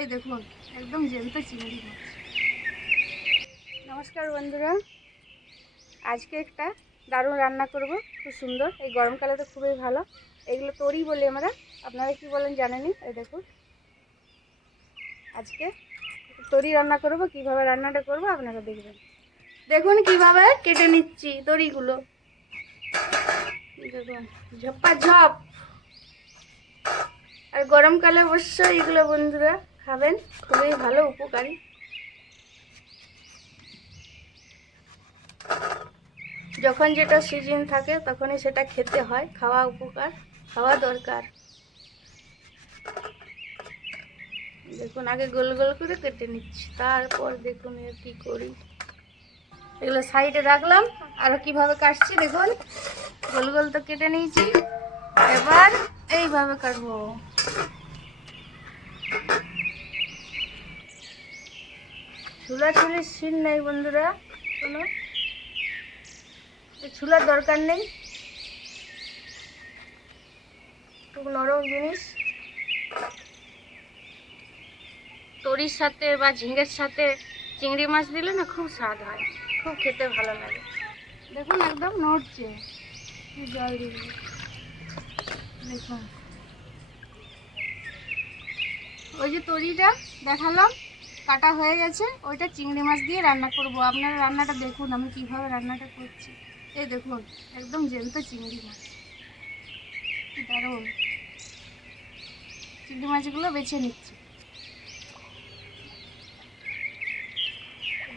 এই দেখুন একদম জ্যান্ত চিংড়ি মাছ। নমস্কার বন্ধুরা, আজকে একটা দারুণ রান্না করব, খুব সুন্দর। এই গরমকালে তো খুবই ভালো। এগুলো তরি বলি আমরা, আপনারা কি বলেন জানেনই। এই দেখুন আজকে তরি রান্না করব। কিভাবে রান্নাটা করব আপনারা দেখবেন। দেখুন কিভাবে কেটে নিচ্ছি তরিগুলো। দেখুন ঝপ্পা ঝপ। আর গরমকালে অবশ্যই এগুলো বন্ধুরা খাবেন, খুবই ভালো, উপকারী। যখন যেটা সিজন থাকে তখনই সেটা খেতে হয়, খাওয়া উপকার, খাওয়া দরকার। দেখুন আগে গোল গোল করে কেটে নিচ্ছি, তারপর দেখুন এর কি করি। এগুলো সাইডে রাখলাম, আর কিভাবে কাটছি দেখুন। গোল গোল তো কেটে নিয়েছি, এবার এইভাবে কাটবো। ছুলাছুলির সিন নেই বন্ধুরা, কোনো ছুলার দরকার নেই। খুব নরম জিনিস, তরির সাথে বা ঝিঙের সাথে চিংড়ি মাছ দিলে না খুব স্বাদ হয়, খুব খেতে ভালো লাগে। দেখুন একদম নড়ছে, জল দিয়ে দেখুন। ওই যে তরিটা দেখালাম কাটা হয়ে গেছে, ওইটা চিংড়ি মাছ দিয়ে রান্না করব। আপনারা রান্নাটা দেখুন আমি কিভাবে রান্নাটা করছি। এই দেখুন একদম জ্যান্ত চিংড়ি মাছ, কি দারুণ। চিংড়ি মাছগুলো বেছে নিচ্ছি,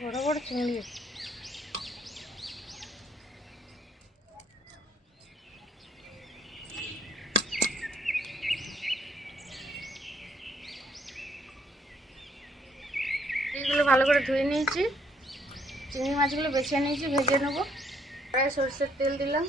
বড় বড় চিংড়ি। এইগুলো ভালো করে ধুয়ে নিয়েছি, চিংড়ি মাছগুলো বেছে নিয়েছি, ভেজে নেবো। কড়াইয়ে সরষের তেল দিলাম,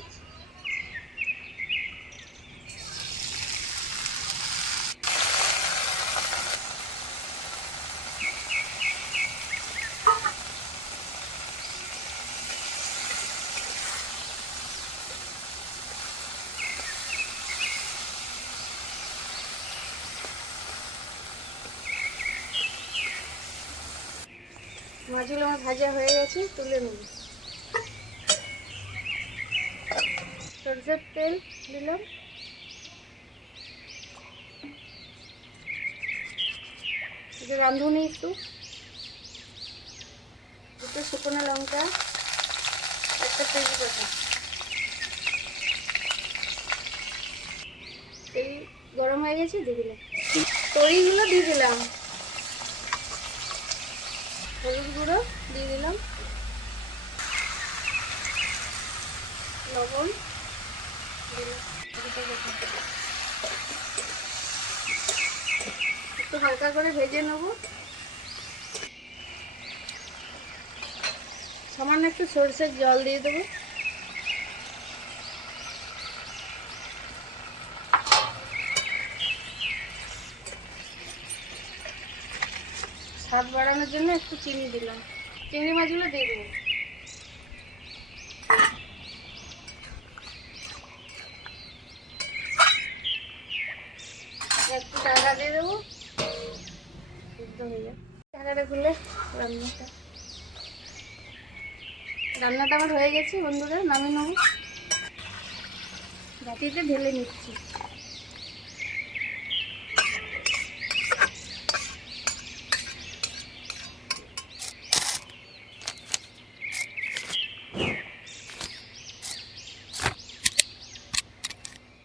মাছগুলো আমার ভাজা হয়ে গেছে, তুলে নেব। সরষের তেল দিলাম, এটা রাঁধুনি একটু, দুটো শুকনো লঙ্কা, একটা তেজপাতা। এই গরম হয়ে গেছে, দিয়ে দিলাম তরিগুলো, দিয়ে দিলাম হলুদ গুঁড়ো, দিয়ে দিলাম লবণ, একটু হালকা করে ভেজে নেব। সামান্য একটু সরষের জল দিয়ে দেবো। স্বাদ বাড়ানোর জন্য একটু চিনি দিলাম। চিংড়ি মাছগুলো দিয়ে দেবো, একটু ঢাকা দিয়ে দেবো, সিদ্ধ হয়ে যাবে। ঢাকাটা খুলে রান্নাটা আমার হয়ে গেছে বন্ধুরা, নামিয়ে নেবো। বাটিতে ঢেলে নিচ্ছি।